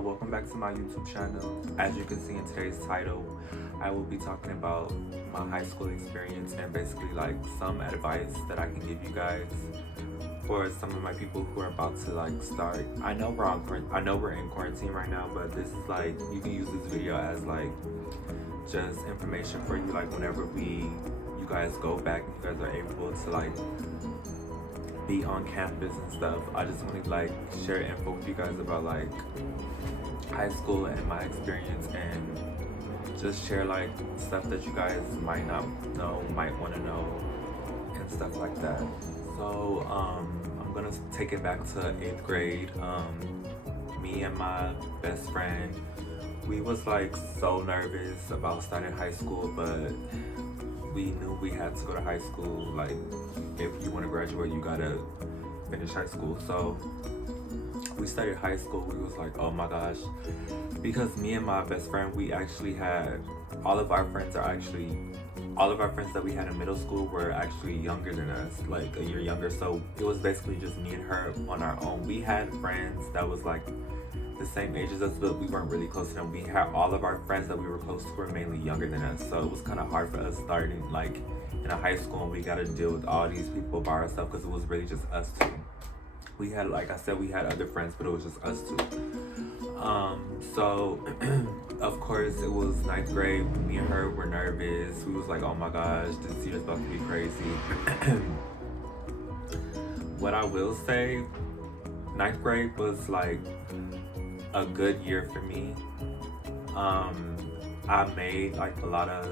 y'all, welcome back to my YouTube channel. As you can see in today's title, I will be talking about my high school experience and basically like some advice that I can give you guys for some of my people who are about to like start. I know we're in quarantine right now, but this is like, you can use this video as like just information for you, like whenever you guys go back and you guys are able to like be on campus and stuff. I just want to like share info with you guys about like high school and my experience, and just share like stuff that you guys might not know, might want to know, and stuff like that. So I'm gonna take it back to 8th grade. Me and my best friend, we was like so nervous about starting high school, but we knew we had to go to high school. Like, if you want to graduate, you gotta finish high school. So we started high school. We was like, oh my gosh, because me and my best friend, we actually had all of our friends that we had in middle school were actually younger than us, like a year younger. So it was basically just me and her on our own. We had friends that was like the same age as us, but we weren't really close to them. We had all of our friends that we were close to were mainly younger than us, so it was kind of hard for us starting like in a high school, and we got to deal with all these people by ourselves because it was really just us two. We had, like I said, we had other friends, but it was just us two. So of course it was 9th grade. Me and her were nervous. We was like, oh my gosh, this year's about to be crazy. What I will say, 9th grade was like a good year for me. I made like a lot of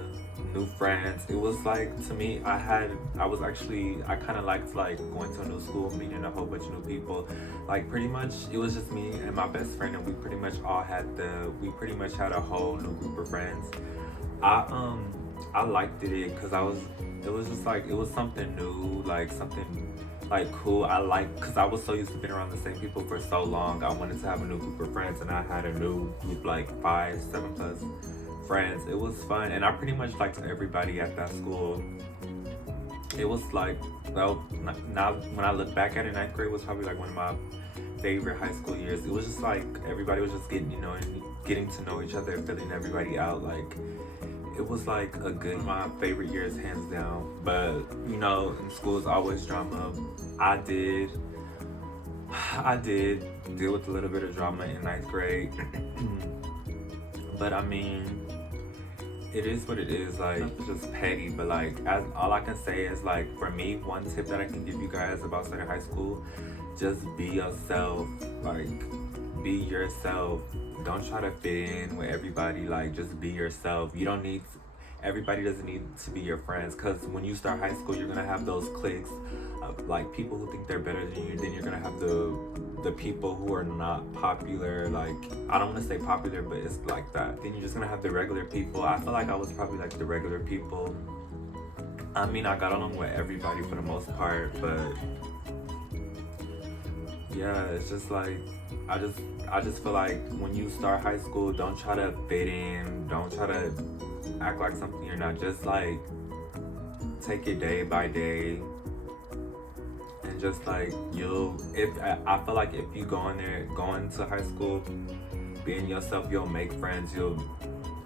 new friends. It was like, to me, I kind of liked like going to a new school, meeting a whole bunch of new people. Like pretty much it was just me and my best friend, and we pretty much had a whole new group of friends. I liked it because it was something new, like something like cool. Because I was so used to being around the same people for so long. I wanted to have a new group of friends, and I had a new group, like 5, 7 plus friends. It was fun, and I pretty much liked everybody at that school. It was like, well, now when I look back at it, 9th grade was probably like one of my favorite high school years. It was just like everybody was just getting to know each other, filling everybody out. Like, it was like my favorite years, hands down. But in school is always drama. I did deal with a little bit of drama in 9th grade. But I mean, it is what it is. Like, it's just petty. But like, all I can say is like, for me, one tip that I can give you guys about starting high school, just be yourself. Like, be yourself. Don't try to fit in with everybody. Like, just be yourself. Everybody doesn't need to be your friends, because when you start high school, you're gonna have those cliques of like people who think they're better than you. Then you're gonna have the people who are not popular. Like, I don't want to say popular, but it's like that. Then you're just gonna have the regular people. I feel like I was probably like the regular people. I mean, I got along with everybody for the most part, but yeah, it's just like, I just feel like when you start high school, don't try to fit in, don't try to act like something you're not. Just like take it day by day, and just like I feel like if you go into high school being yourself, you'll make friends, you'll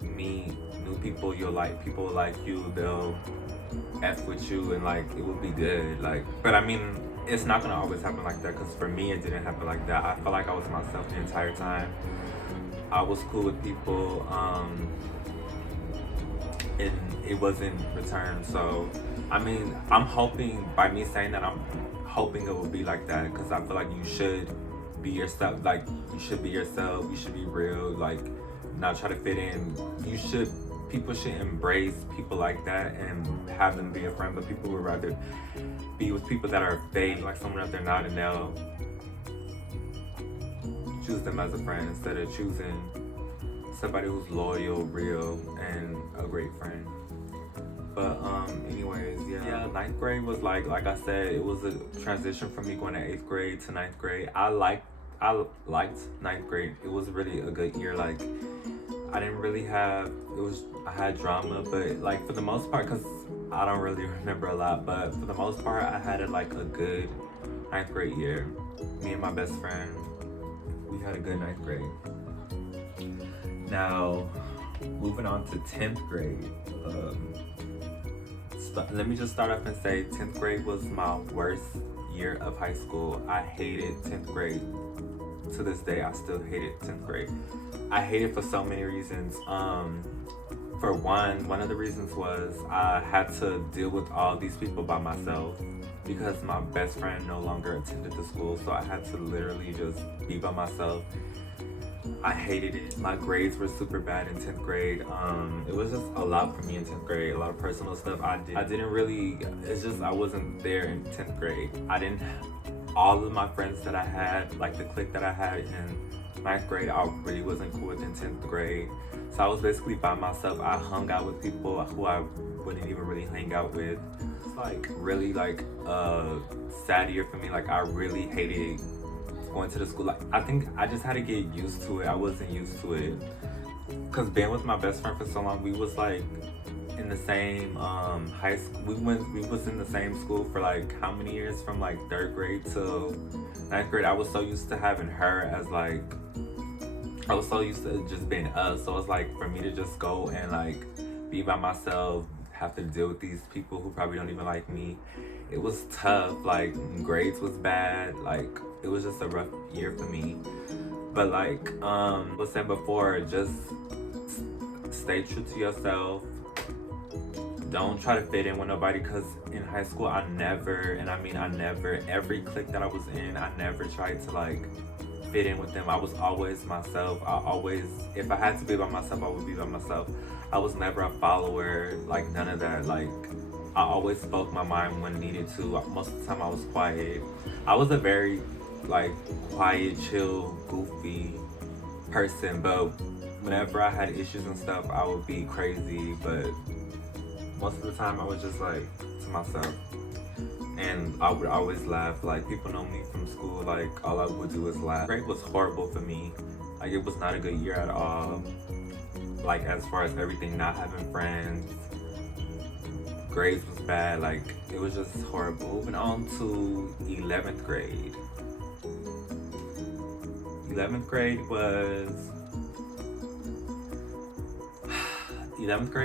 meet new people, you'll like people like you, they'll F with you, and like it will be good. Like, but I mean, it's not gonna always happen like that, because for me it didn't happen like that. I felt like I was myself the entire time. I was cool with people, and it wasn't returned. So I mean, I'm hoping, by me saying that, I'm hoping it will be like that, because I feel like you should be yourself. Like, you should be yourself, you should be real, like not try to fit in. People should embrace people like that and have them be a friend, but people would rather be with people that are fake, like someone that they're not, and they'll choose them as a friend instead of choosing somebody who's loyal, real, and a great friend. But anyways, yeah, 9th grade was like I said, it was a transition from me going to 8th grade to 9th grade. I liked 9th grade. It was really a good year. Like, I didn't really I had drama, but like for the most part, because I don't really remember a lot, but for the most part, I had a good 9th grade year. Me and my best friend, we had a good 9th grade. Now, moving on to 10th grade. Let me just start off and say 10th grade was my worst year of high school. I hated 10th grade. To this day, I still hated 10th grade. I hated for so many reasons. For one of the reasons was I had to deal with all these people by myself because my best friend no longer attended the school, so I had to literally just be by myself. I hated it. My grades were super bad in 10th grade. It was just a lot for me in 10th grade, a lot of personal stuff I didn't really, it's just I wasn't there in 10th grade. All of my friends that I had, like the clique that I had in 9th grade, I really wasn't cool with in 10th grade. So I was basically by myself. I hung out with people who I wouldn't even really hang out with. It's like really like a sad year for me. Like I really hated going to the school. Like I think I just had to get used to it. I wasn't used to it because being with my best friend for so long, we was like in the same high school. We was in the same school for like how many years, from like 3rd grade to 9th grade. I was so used to having her as like, I was so used to just being us. So it's like for me to just go and like be by myself, have to deal with these people who probably don't even like me. It was tough. Like grades was bad. Like it was just a rough year for me. But like I was saying before, just stay true to yourself. Don't try to fit in with nobody, because in high school I never, every clique that I was in, I never tried to like fit in with them. I was always myself. If I had to be by myself, I would be by myself. I was never a follower, like none of that. Like I always spoke my mind when needed to. Most of the time I was quiet. I was a very like quiet, chill, goofy person, but whenever I had issues and stuff, I would be crazy. But most of the time I was just like to myself, and I would always laugh. Like people know me from school, like all I would do is laugh. Grade was horrible for me. Like it was not a good year at all. Like as far as everything, not having friends, grades was bad. Like it was just horrible. Moving on to 11th grade. 11th grade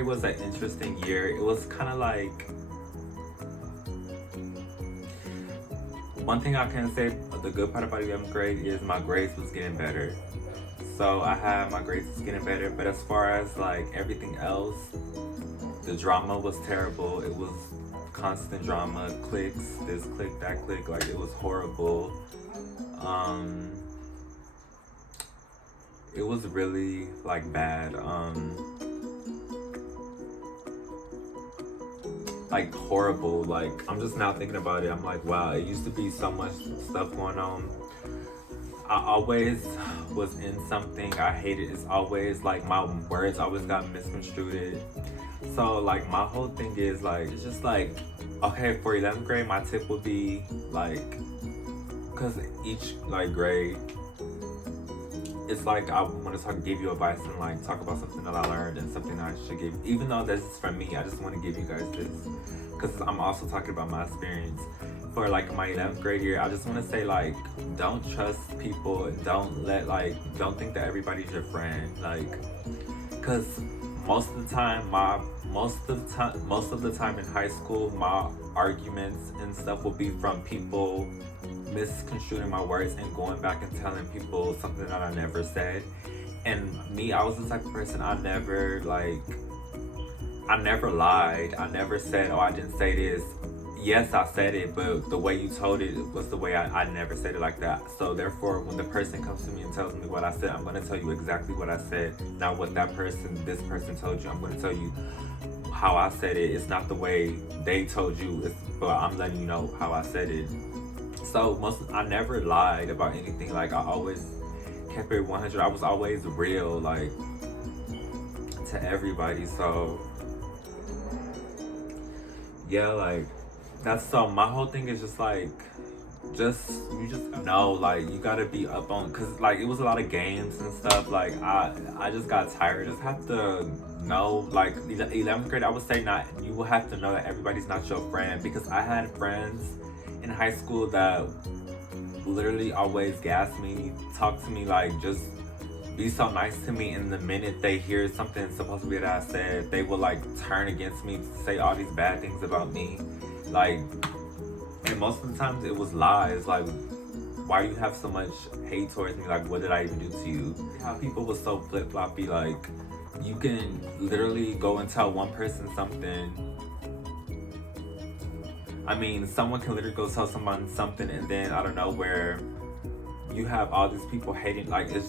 was an interesting year. It was kind of like, one thing I can say, the good part about 11th grade is my grades was getting better. So my grades was getting better, but as far as like everything else, the drama was terrible. It was constant drama, cliques, this clique, that clique, like it was horrible. It was really like bad. Like horrible. Like I'm just now thinking about it, I'm like, wow, it used to be so much stuff going on. I always was in something I hated. It's always like my words always got misconstrued. So like my whole thing is like, it's just like, okay, for 11th grade, my tip would be like, because each like grade, it's like I want to give you advice and like talk about something that I learned and something that I should give. Even though this is from me, I just want to give you guys this because I'm also talking about my experience. For like my 11th grade year, I just want to say like, don't trust people. Don't think that everybody's your friend. Like, because most of the time in high school, my arguments and stuff will be from people misconstruing my words and going back and telling people something that I never said. And me, I was the type of person, I never lied. I never said, oh, I didn't say this. Yes, I said it, but the way you told it was the way I never said it like that. So therefore, when the person comes to me and tells me what I said, I'm going to tell you exactly what I said. Not what this person told you. I'm going to tell you how I said it. It's not the way they told you, but I'm letting you know how I said it. So I never lied about anything. Like I always kept it 100. I was always real, like to everybody. So yeah, like that's, so my whole thing is just like, you just know, like you gotta be up on, cause like it was a lot of games and stuff. Like I just got tired. Just have to know, like 11th grade, I would say you will have to know that everybody's not your friend, because I had friends in high school that literally always gassed me, talked to me like just be so nice to me, and the minute they hear something supposedly that I said, they will like turn against me, say all these bad things about me. Like, and most of the times it was lies. Like, why you have so much hate towards me? Like, what did I even do to you? How people was so flip-floppy. Like, you can literally go and tell one person something. I mean, someone can literally go tell someone something, and then I don't know where you have all these people hating. Like, it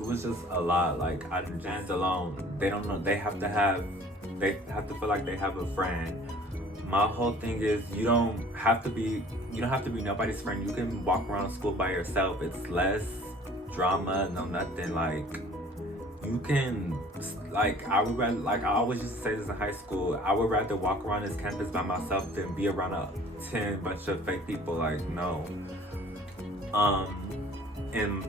was just a lot. Like, I stand alone. They don't know. They have to feel like they have a friend. My whole thing is you don't have to be nobody's friend. You can walk around school by yourself. It's less drama, no nothing. Like, you can, like, I would rather, like, I always used to say this in high school, I would rather walk around this campus by myself than be around a 10 bunch of fake people. Like, no. And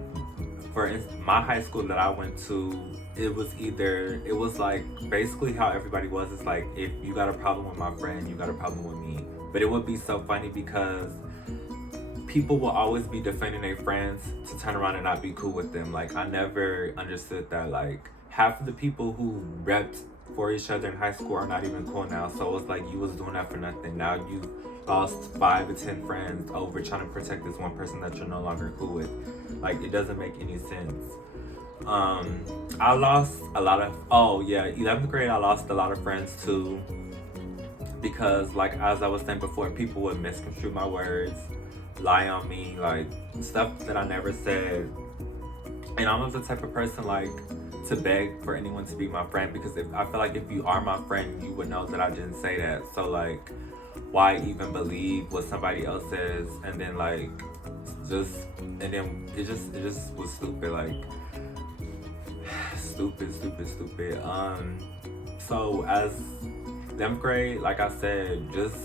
for my high school that I went to, it was like basically how everybody was. It's like, if you got a problem with my friend, you got a problem with me. But it would be so funny because people will always be defending their friends to turn around and not be cool with them. Like, I never understood that. Like, half of the people who repped for each other in high school are not even cool now. So it's like you was doing that for nothing. Now you lost 5 or 10 friends over trying to protect this one person that you're no longer cool with. Like, it doesn't make any sense. I lost a lot of 11th grade I lost a lot of friends too, because like as I was saying before, people would misconstrue my words, lie on me, like stuff that I never said. And I'm the type of person like to beg for anyone to be my friend, because I feel like if you are my friend, you would know that I didn't say that. So like, why even believe what somebody else says? And then like it just was stupid. Like, stupid. So as 11th grade, like I said, just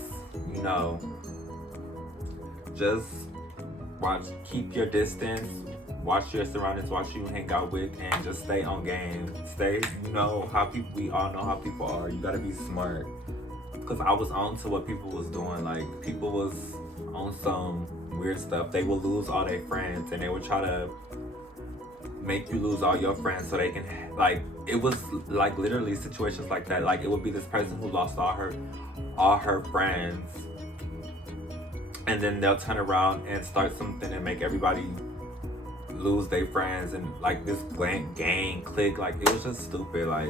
keep your distance, watch your surroundings, watch who you hang out with, and just stay on game. We all know how people are. You gotta be smart. Because I was on to what people was doing. Like, people was on some weird stuff. They would lose all their friends, and they would try to make you lose all your friends so they can, like, it was like literally situations like that. Like, it would be this person who lost all her friends, and then they'll turn around and start something and make everybody lose their friends, and like this gang clique. Like, it was just stupid. Like,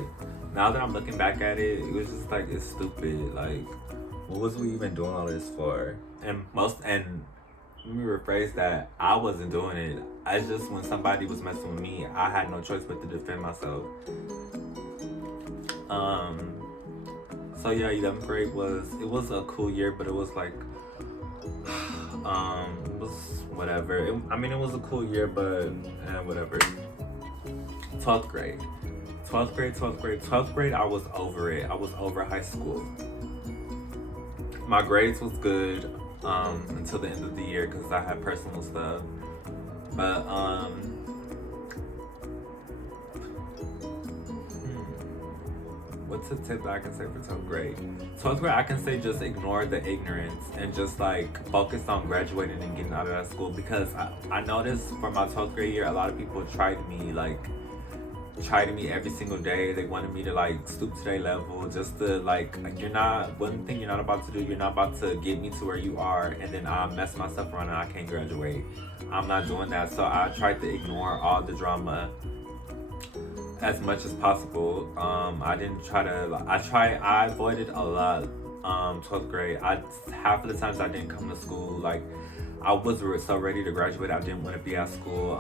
now that I'm looking back at it, it was just like, it's stupid. Like, what was we even doing all this for? And let me rephrase that, I wasn't doing it. I just, when somebody was messing with me, I had no choice but to defend myself. So yeah, 11th grade was a cool year, but it was like, it was whatever. It was a cool year, but whatever. 12th grade, I was over it. I was over high school. My grades was good until the end of the year because I had personal stuff. But what's a tip that I can say for 12th grade? 12th grade, I can say just ignore the ignorance and just like focus on graduating and getting out of that school, because I noticed for my 12th grade year, a lot of people tried me every single day. They wanted me to like stoop to their level, just to like, one thing you're not about to do, you're not about to get me to where you are and then I mess myself around and I can't graduate. I'm not doing that. So I tried to ignore all the drama as much as possible. I avoided a lot 12th grade. Half of the times I didn't come to school. Like, I was so ready to graduate, I didn't want to be at school.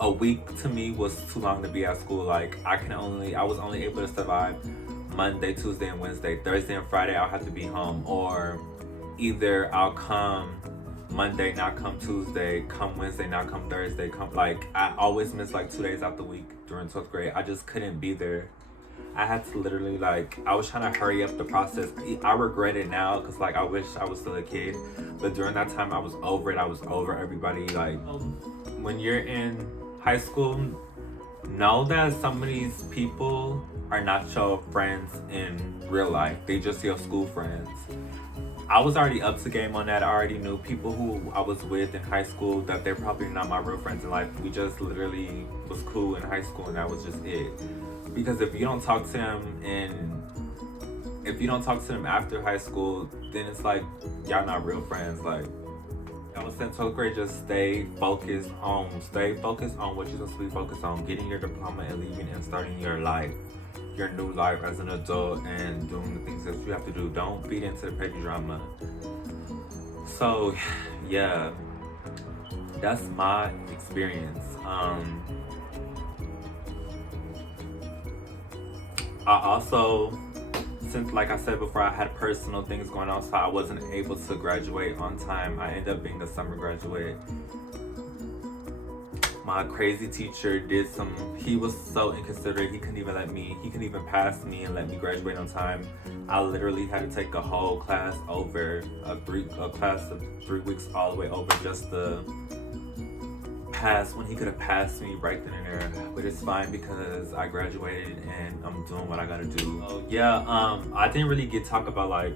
A week to me was too long to be at school. Like, I was only able to survive Monday, Tuesday, and Wednesday. Thursday and Friday I'll have to be home, or either I'll come Monday, not come Tuesday, come Wednesday, not come Thursday, I always miss like 2 days out the week during 12th grade. I just couldn't be there. I had to literally, like, I was trying to hurry up the process. I regret it now because, like, I wish I was still a kid. But during that time, I was over it. I was over everybody. Like, when you're in high school, know that some of these people are not your friends in real life. They just your school friends. I was already up to game on that. I already knew people who I was with in high school that they're probably not my real friends in life. We just literally was cool in high school and that was just it. Because if you don't talk to them after high school, then it's like y'all not real friends. Like I was in 12th grade, just stay focused on what you're supposed to be focused on, getting your diploma and leaving and starting your new life as an adult and doing the things that you have to do. Don't feed into the petty drama. So yeah, that's my experience. I also, since like I said before, I had personal things going on, so I wasn't able to graduate on time. I ended up being a summer graduate. My crazy teacher he was so inconsiderate, he couldn't even pass me and let me graduate on time. I literally had to take a whole class over, a class of 3 weeks all the way over just to pass when he could have passed me right then and there. But it's fine because I graduated and I'm doing what I gotta do. So yeah, I didn't really talk about like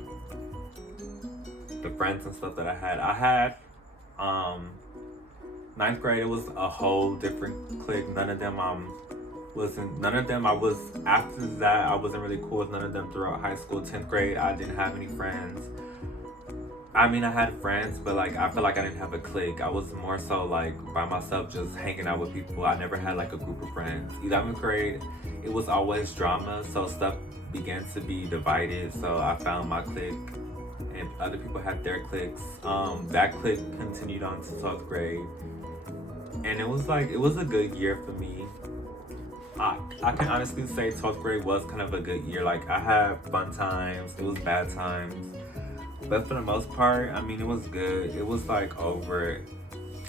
the friends and stuff that I had. Ninth grade, it was a whole different clique. None of them I was, after that, I wasn't really cool with none of them throughout high school. 10th grade, I didn't have any friends. I mean, I had friends, but like, I feel like I didn't have a clique. I was more so like by myself, just hanging out with people. I never had like a group of friends. 11th grade, it was always drama, so stuff began to be divided. So I found my clique and other people had their cliques. That clique continued on to 12th grade. And it was a good year for me. I can honestly say 12th grade was kind of a good year. Like I had fun times, it was bad times. But for the most part, I mean, it was good. It was like over.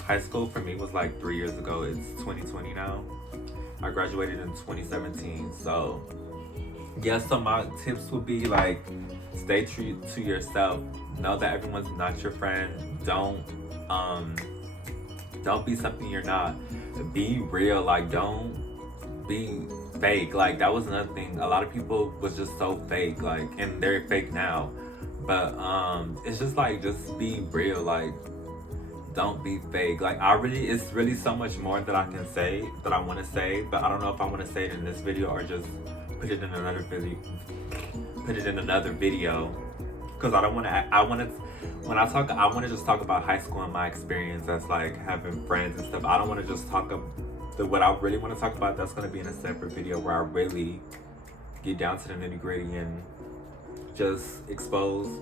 High school for me was like 3 years ago. It's 2020 now. I graduated in 2017. So yeah, so my tips would be like, stay true to yourself. Know that everyone's not your friend. Don't be something you're not. Be real. Like, don't be fake. Like, that was another thing. A lot of people was just so fake. Like, and they're fake now. But it's just like, just be real. Like, don't be fake. Like, it's really so much more that I can say, that I want to say. But I don't know if I want to say it in this video or just put it in another video. Because I want to just talk about high school and my experience as like having friends and stuff. I don't want to just talk about what I really want to talk about. That's going to be in a separate video where I really get down to the nitty gritty and just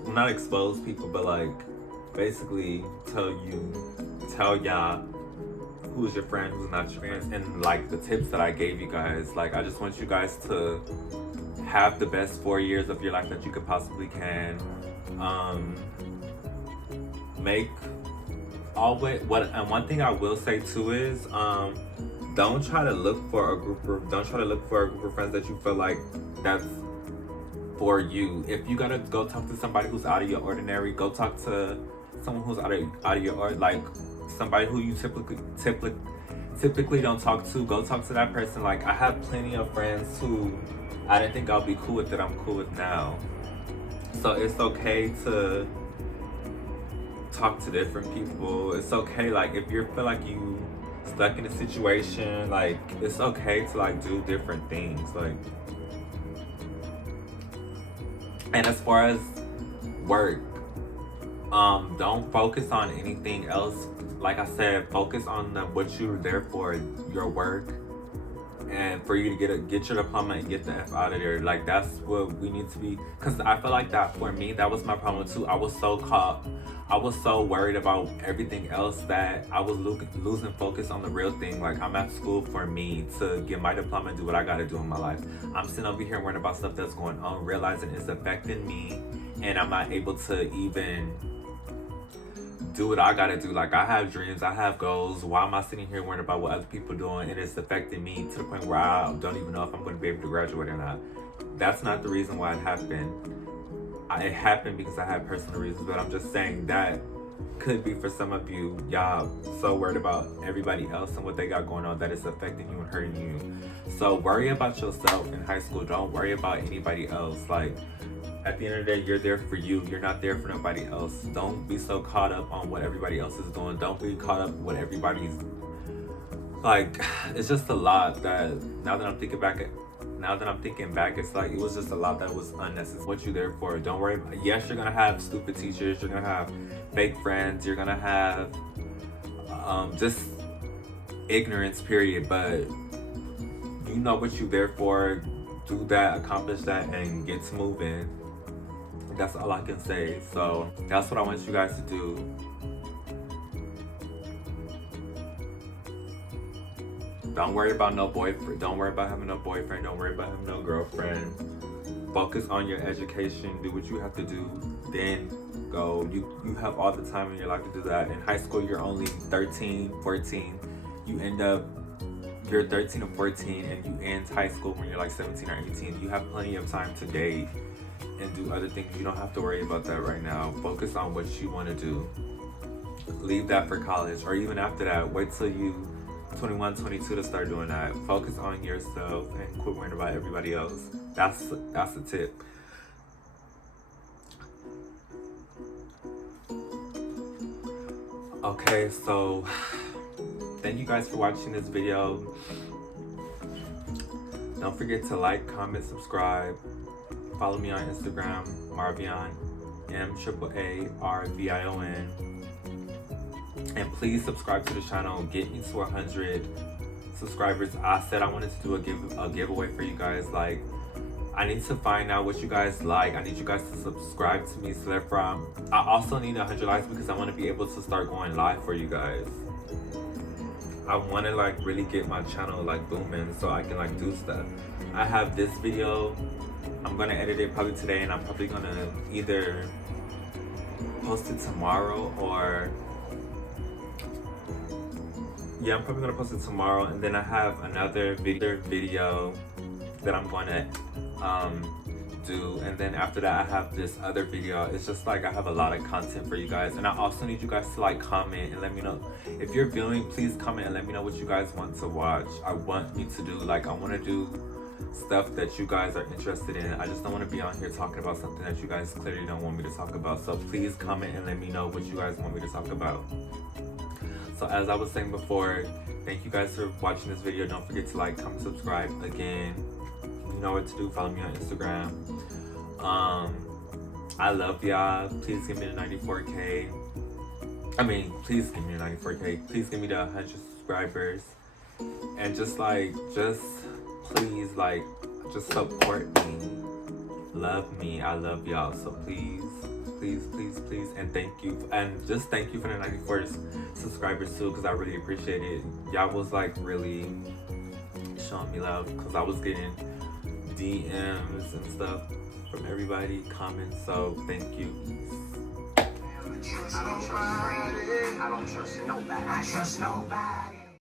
not expose people, but like basically tell y'all who's your friend, who's not your friend, and like the tips that I gave you guys. Like, I just want you guys to have the best 4 years of your life that you could possibly can. And one thing I will say too is, don't try to look for a group of friends that you feel like that's for you. If you gotta go talk to somebody who's out of your ordinary, go talk to someone who's out of your like somebody who you typically don't talk to. Go talk to that person. Like, I have plenty of friends who I didn't think I'll be cool with that I'm cool with now. So it's okay to talk to different people. It's okay, like, if you feel like you stuck in a situation, like, it's okay to like do different things. Like, and as far as work, don't focus on anything else. Like I said, focus on what you're there for, your work, and for you to get your diploma and get the F out of there. Like, that's what we need to be. Because I feel like that for me, that was my problem too. I was so worried about everything else that I was losing focus on the real thing. Like, I'm at school for me to get my diploma and do what I gotta do in my life. I'm sitting over here worrying about stuff that's going on, realizing it's affecting me, and I'm not able to even do what I gotta do. Like, I have dreams, I have goals. Why am I sitting here worrying about what other people are doing, and it's affecting me to the point where I don't even know if I'm gonna be able to graduate or not? That's not the reason why it happened. It happened because I had personal reasons, but I'm just saying that could be for some of you. Y'all so worried about everybody else and what they got going on that it's affecting you and hurting you. So worry about yourself in high school. Don't worry about anybody else. Like, At the end of the day, you're there for you. You're not there for nobody else. Don't be so caught up on what everybody else is doing. Don't be caught up with what everybody's like. It's just a lot that now that I'm thinking back, it's like it was just a lot that was unnecessary. What you there for? Don't worry. Yes, you're gonna have stupid teachers. You're gonna have fake friends. You're gonna have just ignorance. Period. But you know what you there for. Do that, accomplish that, and get to moving. That's all I can say. So that's what I want you guys to do. Don't worry about no boyfriend. Don't worry about having no boyfriend. Don't worry about having no girlfriend. Focus on your education. Do what you have to do. Then go. You have all the time in your life to do that. In high school, you're only 13, 14. You're 13 or 14 and you end high school when you're like 17 or 18. You have plenty of time to date and do other things. You don't have to worry about that right now. Focus on what you want to do. Leave that for college, or even after that. Wait till you 21, 22 to start doing that. Focus on yourself and quit worrying about everybody else. That's a tip. Okay, so thank you guys for watching this video. Don't forget to like, comment, subscribe. Follow me on Instagram, Maarvieee, M-A-A-R-V-I-O-N. And please subscribe to the channel. Get me to 100 subscribers. I said I wanted to do a giveaway for you guys. Like, I need to find out what you guys like. I need you guys to subscribe to me. So therefore, I also need 100 likes because I want to be able to start going live for you guys. I want to like really get my channel like booming so I can like do stuff. I have this video. I'm gonna edit it probably today, and I'm probably gonna either post it tomorrow or I'm probably gonna post it tomorrow. And then I have another video that I'm gonna do, and then after that I have this other video. It's just like I have a lot of content for you guys, and I also need you guys to like comment and let me know if you're viewing. Please comment and let me know what you guys want to watch. I want me to do like, I want to do stuff that you guys are interested in. I just don't want to be on here talking about something that you guys clearly don't want me to talk about. So please comment and let me know what you guys want me to talk about. So as I was saying before, thank you guys for watching this video. Don't forget to like, comment, subscribe. Again, you know what to do. Follow me on Instagram. I love y'all. Please give me the 94K. Please give me the 94K. Please give me the 100 subscribers. And just please, just support me. Love me. I love y'all. So please, please, please, please. And thank you. And just thank you for the 94 subscribers too, because I really appreciate it. Y'all was like really showing me love, because I was getting DMs and stuff from everybody, comments. So thank you. I don't trust nobody. I trust nobody.